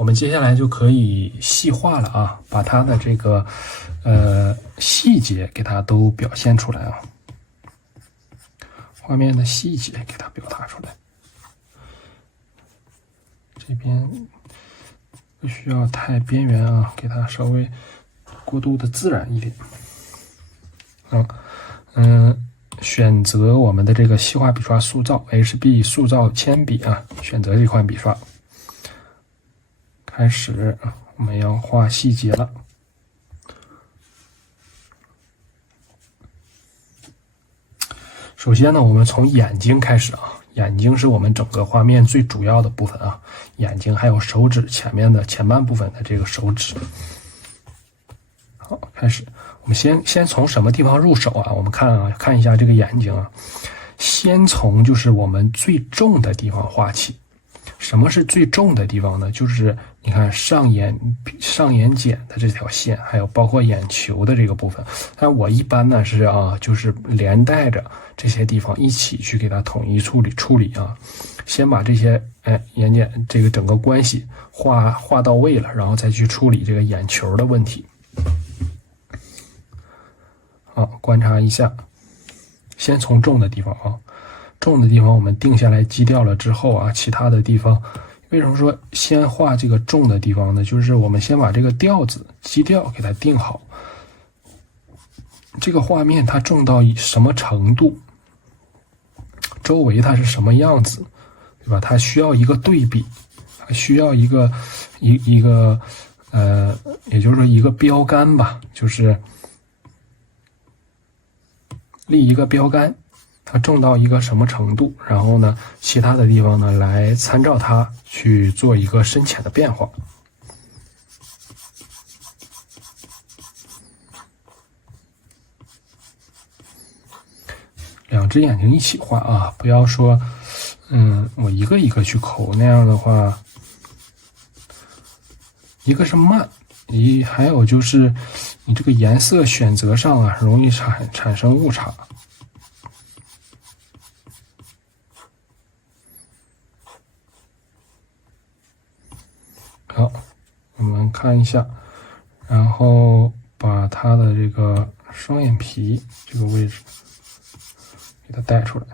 我们接下来就可以细化了啊，把它的这个细节给它都表现出来啊，画面的细节给它表达出来。这边不需要太边缘啊，给它稍微过渡的自然一点。选择我们的这个细化笔刷塑造 HB 塑造铅笔啊，选择这款笔刷，开始我们要画细节了。首先呢，我们从眼睛开始啊，眼睛是我们整个画面最主要的部分啊，眼睛还有手指前面的前半部分的这个手指。好，开始，我们先从什么地方入手啊？我们看一下这个眼睛啊，先从就是我们最重的地方画起。什么是最重的地方呢？就是你看上眼睑的这条线，还有包括眼球的这个部分。但我一般呢是就是连带着这些地方一起去给它统一处理啊。先把这些眼睑这个整个关系画到位了，然后再去处理这个眼球的问题。好，观察一下，先从重的地方啊，重的地方我们定下来基调了之后啊，其他的地方为什么说先画这个重的地方呢？就是我们先把这个调子基调给它定好，这个画面它重到什么程度，周围它是什么样子，对吧？它需要一个对比，它需要一个也就是说一个标杆吧，就是立一个标杆，它重到一个什么程度，然后呢，其他的地方呢来参照它去做一个深浅的变化。两只眼睛一起画啊，不要说我一个一个去抠，那样的话，一个是慢，还有就是你这个颜色选择上啊，容易产生误差。好，我们看一下，然后把它的这个双眼皮这个位置给它带出来。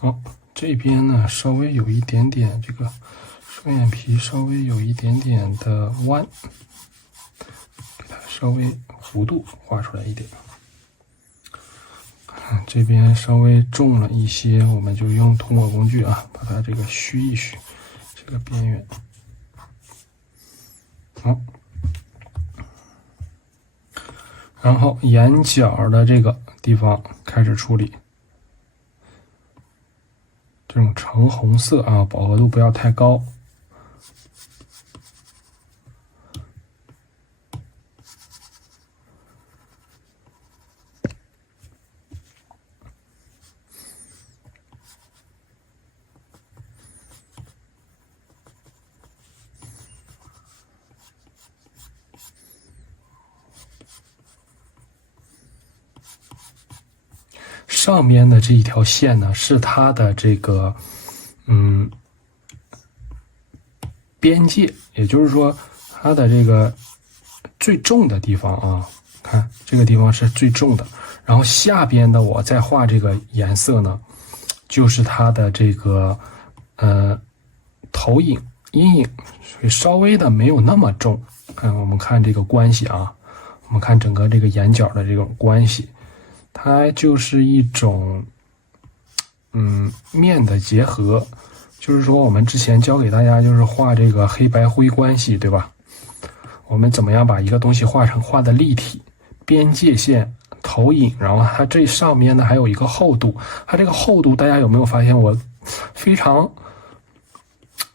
好，这边呢稍微有一点点这个双眼皮稍微有一点点的弯，给它稍微弧度画出来一点。这边稍微重了一些，我们就用涂抹工具啊，把它这个虚一虚这个边缘。好，然后眼角的这个地方开始处理。这种橙红色啊，饱和度不要太高。上面的这一条线呢，是它的这个边界，也就是说它的这个最重的地方啊，看这个地方是最重的，然后下边的我再画这个颜色呢，就是它的这个投影阴影，所以稍微的没有那么重。我们看这个关系啊，我们看整个这个眼角的这种关系，它就是一种面的结合。就是说我们之前教给大家就是画这个黑白灰关系，对吧？我们怎么样把一个东西画的立体，边界线投影，然后它这上面呢还有一个厚度，它这个厚度大家有没有发现我非常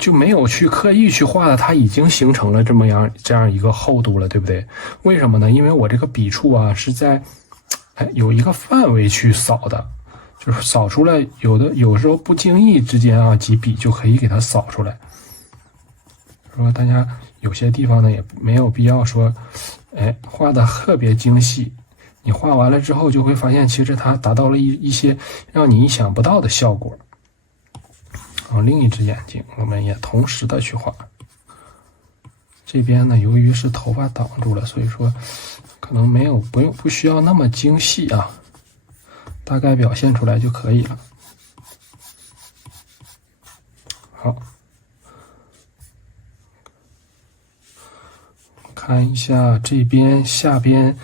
就没有去刻意去画的，它已经形成了这样一个厚度了，对不对？为什么呢？因为我这个笔触啊是在有一个范围去扫的，就是扫出来有时候不经意之间啊几笔就可以给它扫出来。说大家有些地方呢也没有必要说，画的特别精细，你画完了之后就会发现，其实它达到了一些让你意想不到的效果。另一只眼睛我们也同时的去画。这边呢，由于是头发挡住了，所以说可能不需要那么精细啊，大概表现出来就可以了。好，看一下这边下边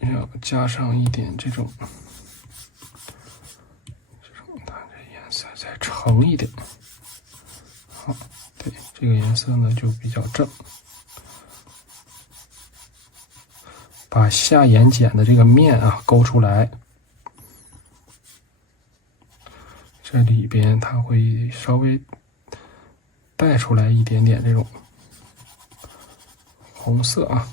要加上一点这种它这颜色再橙一点。好，对，这个颜色呢就比较正。把下眼睑的这个面啊勾出来，这里边它会稍微带出来一点点这种红色啊。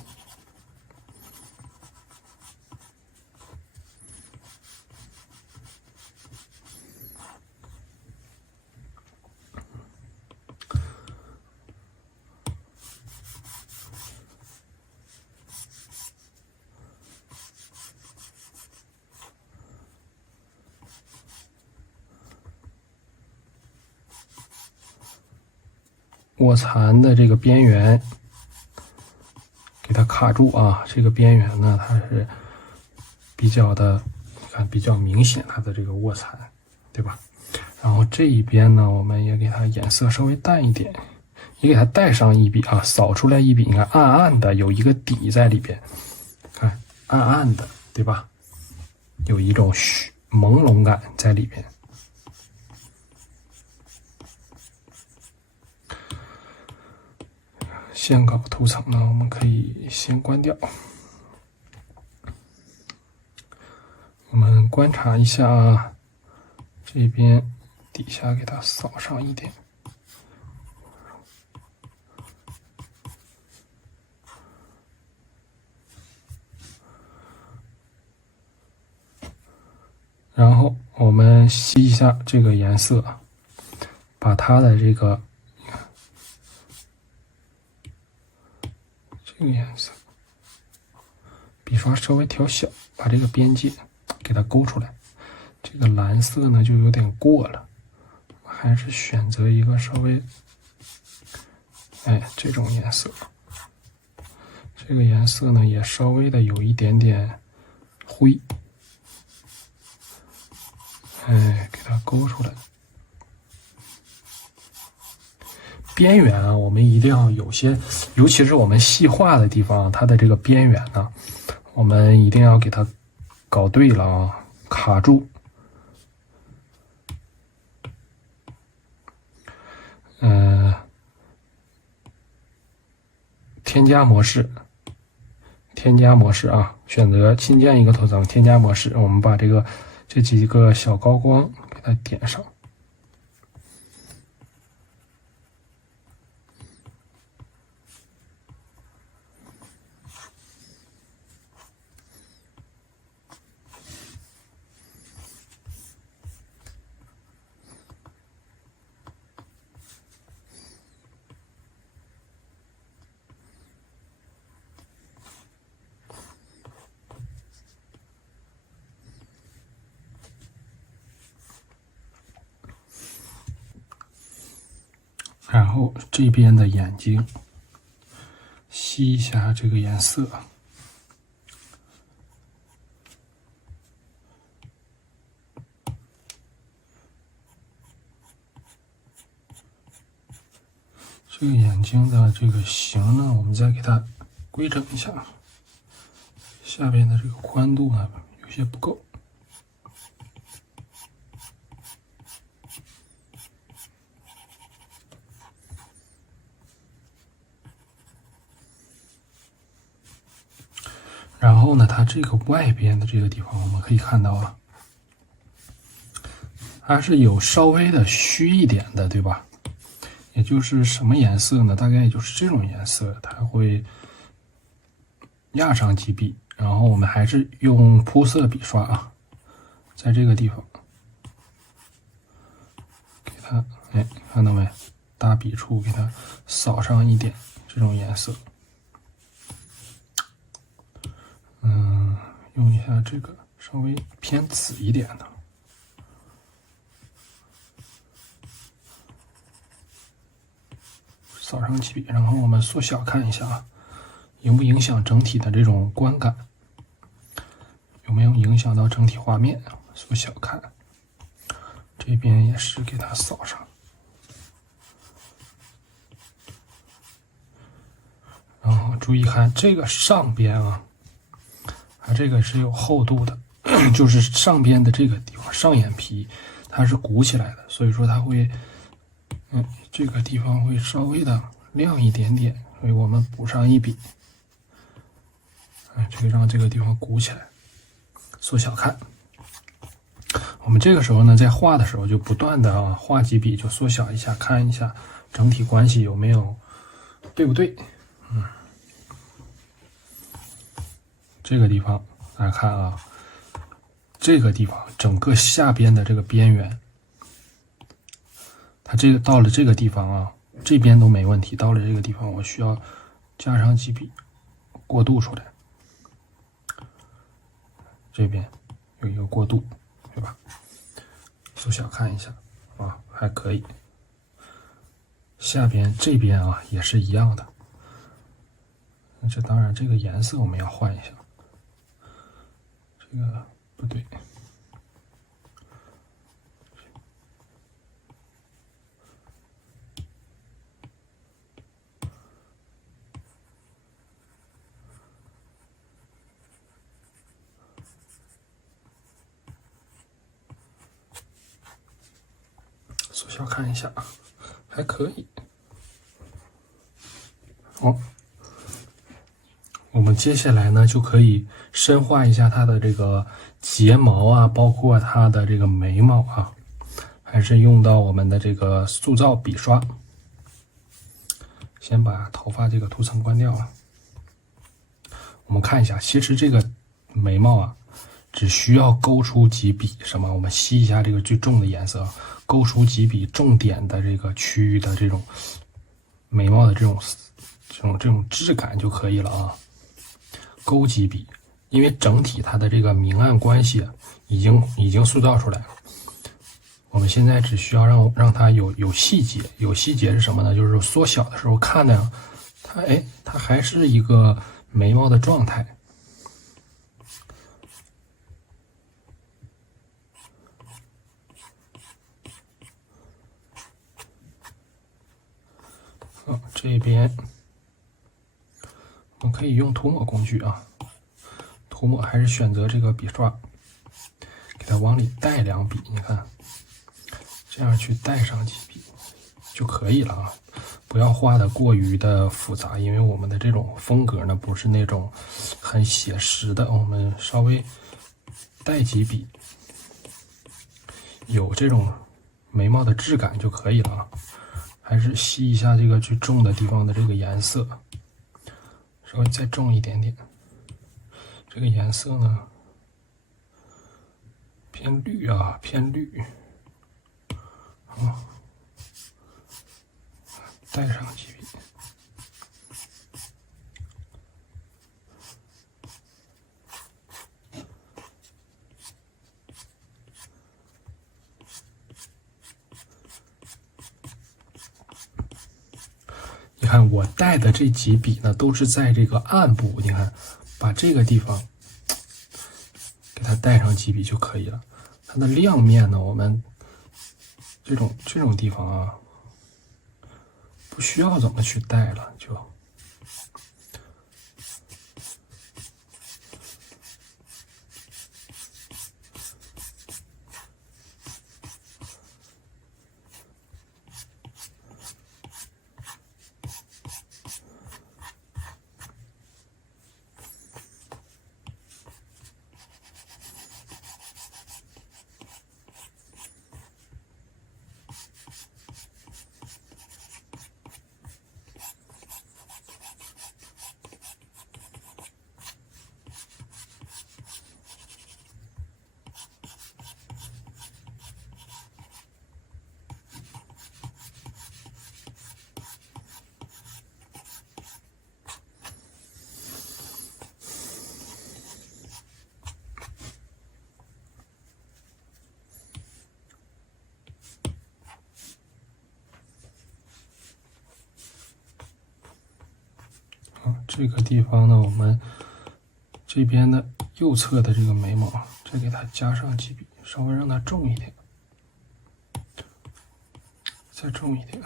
卧蚕的这个边缘给它卡住啊，这个边缘呢它是比较的，看比较明显它的这个卧蚕，对吧？然后这一边呢，我们也给它颜色稍微淡一点，也给它带上一笔啊，扫出来一笔，你看暗暗的有一个底在里边，看暗暗的，对吧？有一种朦胧感在里边。线稿图层呢，我们可以先关掉。我们观察一下啊，这边底下给它扫上一点。然后我们吸一下这个颜色，把它的这个颜色，笔刷稍微调小，把这个边界给它勾出来。这个蓝色呢就有点过了，还是选择一个稍微，这种颜色。这个颜色呢也稍微的有一点点灰，给它勾出来。边缘啊，我们一定要有些，尤其是我们细画的地方，它的这个边缘呢，我们一定要给它搞对了啊，卡住。添加模式，啊，选择新建一个图层，添加模式，我们把这几个小高光给它点上。然后这边的眼睛吸一下这个颜色，这个眼睛的这个形呢，我们再给它规整一下，下边的这个宽度呢有些不够。然后呢，它这个外边的这个地方，我们可以看到啊，它是有稍微的虚一点的，对吧？也就是什么颜色呢？大概就是这种颜色，它会压上几笔。然后我们还是用铺色笔刷啊，在这个地方给它，哎，看到没？大笔触给它扫上一点这种颜色。用一下这个稍微偏紫一点的。扫上几笔，然后我们缩小看一下啊，影不影响整体的这种观感？有没有影响到整体画面？缩小看，这边也是给它扫上。然后注意看这个上边啊，它这个是有厚度的，就是上边的这个地方上眼皮它是鼓起来的，所以说它会，这个地方会稍微的亮一点点，所以我们补上一笔，这个让这个地方鼓起来，缩小看。我们这个时候呢，在画的时候就不断的画几笔，就缩小一下，看一下整体关系有没有对不对。这个地方大家看啊，这个地方整个下边的这个边缘，它这个到了这个地方啊，这边都没问题，到了这个地方我需要加上几笔过渡出来，这边有一个过渡，对吧？缩小看一下啊，还可以。下边这边啊也是一样的，这当然这个颜色我们要换一下，这个不对。缩小看一下，还可以。我们接下来呢就可以深化一下它的这个睫毛啊，包括它的这个眉毛啊，还是用到我们的这个塑造笔刷。先把头发这个涂层关掉啊。我们看一下，其实这个眉毛啊，只需要勾出几笔什么？我们吸一下这个最重的颜色，勾出几笔重点的这个区域的这种眉毛的这种质感就可以了啊。勾几笔，因为整体它的这个明暗关系已经塑造出来了。我们现在只需要让它有细节，有细节是什么呢？就是缩小的时候看呢，它还是一个眉毛的状态。这边我们可以用涂抹工具啊，涂抹还是选择这个笔刷，给它往里带两笔，你看，这样去带上几笔就可以了啊，不要画的过于的复杂，因为我们的这种风格呢不是那种很写实的，我们稍微带几笔，有这种眉毛的质感就可以了啊。还是吸一下这个最重的地方的这个颜色，稍微再重一点点。这个颜色呢偏绿啊，偏绿。好，带上几笔。你看我带的这几笔呢，都是在这个暗部，你看，把这个地方给它带上几笔就可以了。它的亮面呢，我们这种地方啊，不需要怎么去带了，就。这个地方呢，我们这边的右侧的这个眉毛，再给它加上几笔，稍微让它重一点，再重一点。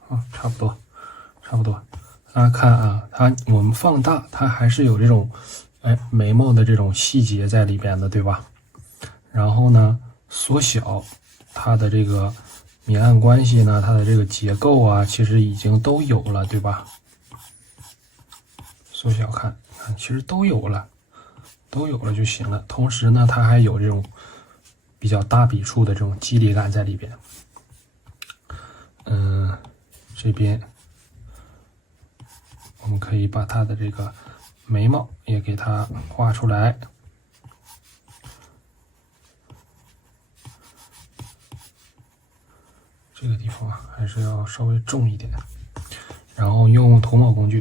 好，差不多，差不多。大家看啊，我们放大，它还是有这种，眉毛的这种细节在里边的，对吧？然后呢，缩小它的这个明暗关系呢，它的这个结构啊，其实已经都有了，对吧？缩小看，其实都有了就行了。同时呢，它还有这种比较大笔触的这种肌理感在里边。这边我们可以把它的这个眉毛也给它画出来。这个地方啊，还是要稍微重一点，然后用涂抹工具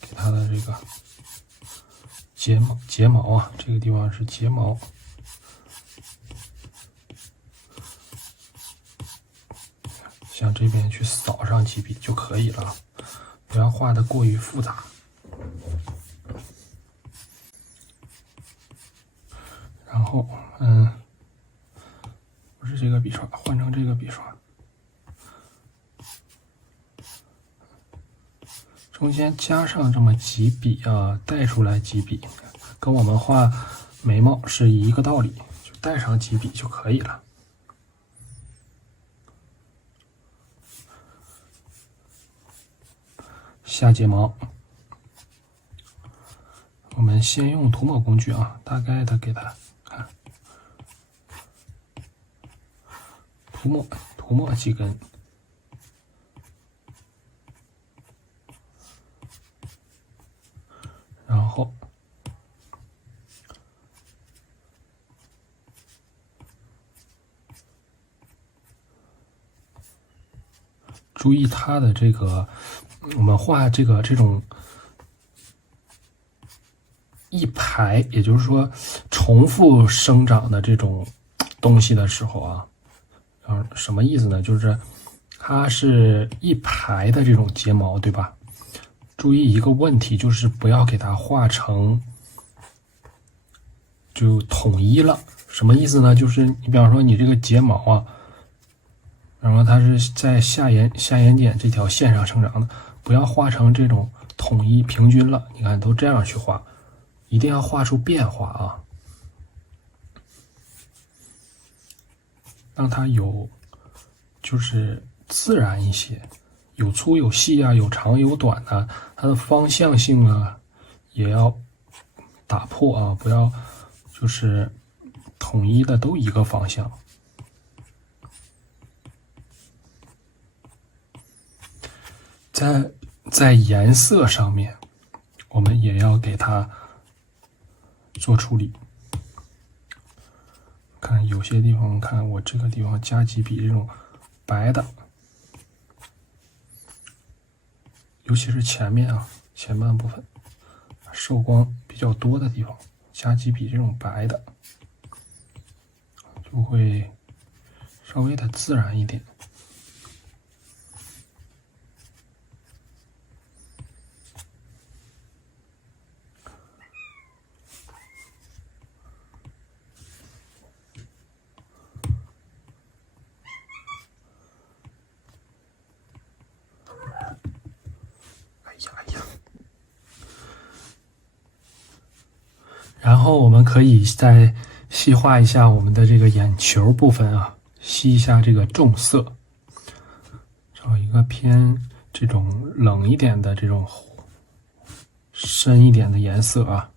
给它的这个睫毛啊，这个地方是睫毛，向这边去扫上几笔就可以了，不要画的过于复杂。然后，不是这个笔刷，换成这个笔刷，中间加上这么几笔啊，带出来几笔，跟我们画眉毛是一个道理，就带上几笔就可以了。下睫毛，我们先用涂抹工具啊，大概的给它看，涂抹几根，然后注意它的这个，我们画这种一排，也就是说重复生长的这种东西的时候啊，什么意思呢？就是它是一排的这种睫毛，对吧？注意一个问题，就是不要给它画成就统一了。什么意思呢？就是你比方说你这个睫毛啊，然后它是在下眼睑这条线上生长的，不要画成这种统一平均了。你看都这样去画，一定要画出变化啊，让它有就是自然一些，有粗有细啊，有长有短啊，它的方向性啊也要打破啊，不要就是统一的都一个方向。在颜色上面，我们也要给它做处理。看有些地方，看我这个地方加几笔这种白的，尤其是前面啊，前半部分受光比较多的地方，加几笔这种白的，就会稍微的自然一点。然后我们可以再细化一下我们的这个眼球部分啊，吸一下这个重色，找一个偏这种冷一点的这种深一点的颜色啊。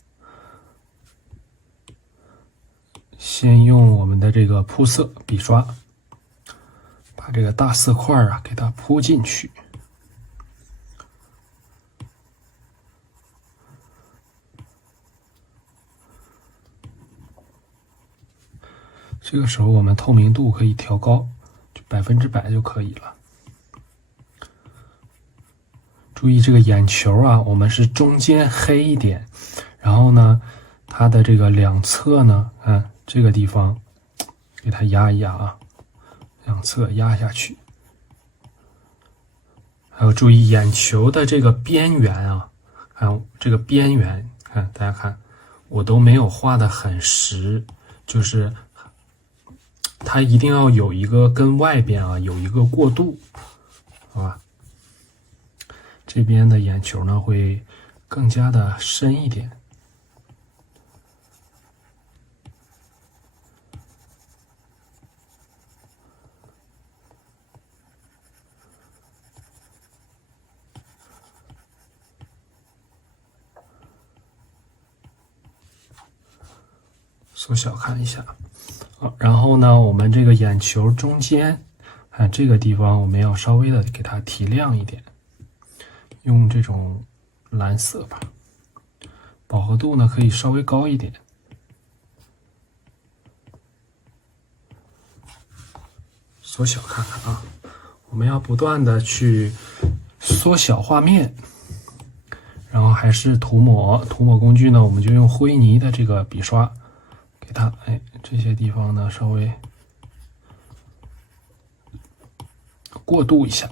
先用我们的这个铺色笔刷，把这个大色块啊给它铺进去。这个时候我们透明度可以调高，就100%就可以了。注意这个眼球啊，我们是中间黑一点，然后呢，它的这个两侧呢，这个地方给它压一压啊，两侧压下去。还有注意眼球的这个边缘啊，看这个边缘，看大家看，我都没有画的很实，就是它一定要有一个跟外边啊有一个过渡，好吧？这边的眼球呢会更加的深一点。缩小看一下，然后呢，我们这个眼球中间，这个地方我们要稍微的给它提亮一点，用这种蓝色吧，饱和度呢可以稍微高一点。缩小看看啊，我们要不断的去缩小画面，然后还是涂抹工具呢，我们就用灰泥的这个笔刷。给它，这些地方呢稍微过渡一下。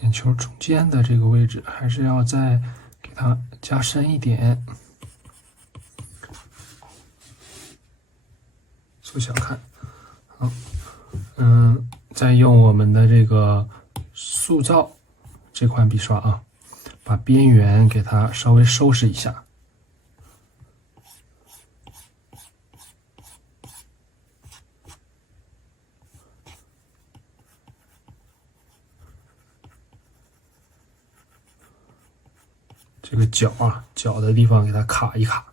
眼球中间的这个位置还是要再给它加深一点，缩小看，好，再用我们的这个塑造这款笔刷啊，把边缘给它稍微收拾一下。这个角啊，角的地方给它卡一卡。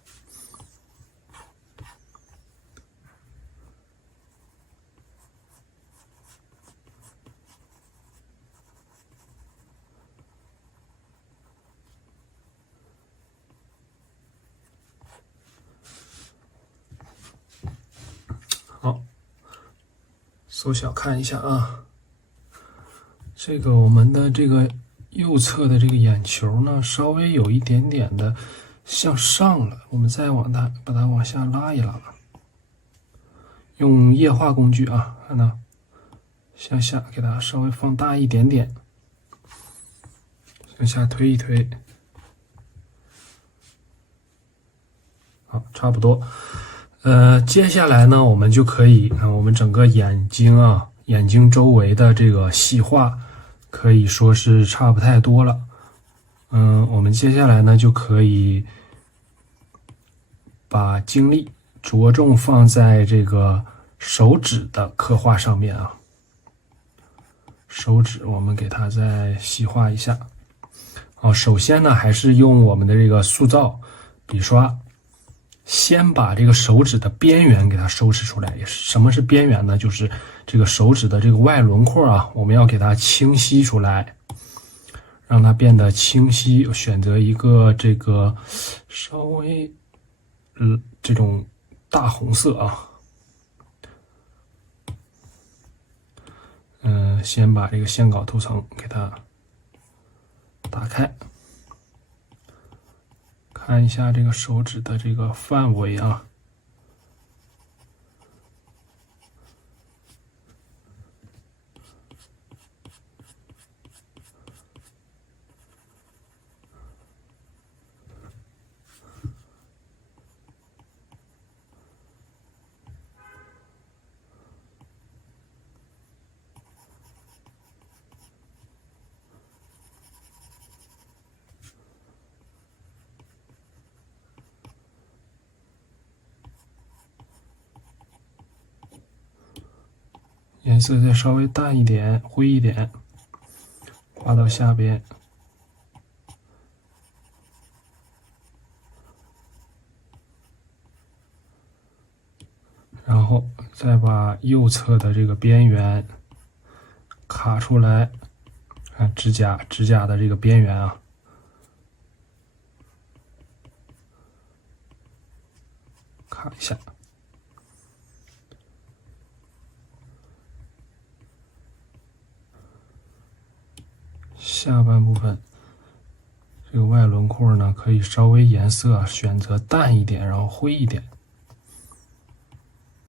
好，缩小看一下啊，这个我们的这个右侧的这个眼球呢，稍微有一点点的向上了，我们再把它往下拉一拉，用液化工具啊，看到向下给它稍微放大一点点，向下推一推，好，差不多。接下来呢，我们就可以我们整个眼睛啊，眼睛周围的这个细化可以说是差不太多了。我们接下来呢就可以把精力着重放在这个手指的刻画上面啊。手指我们给它再细化一下。好，首先呢还是用我们的这个塑造笔刷。先把这个手指的边缘给它收拾出来。什么是边缘呢？就是这个手指的这个外轮廓啊，我们要给它清晰出来，让它变得清晰。选择一个这个稍微这种大红色啊。先把这个线稿图层给它打开。看一下这个手指的这个范围啊，颜色再稍微淡一点，灰一点，画到下边。然后再把右侧的这个边缘卡出来，看指甲的这个边缘啊，看一下。下半部分这个外轮廓呢，可以稍微颜色选择淡一点，然后灰一点。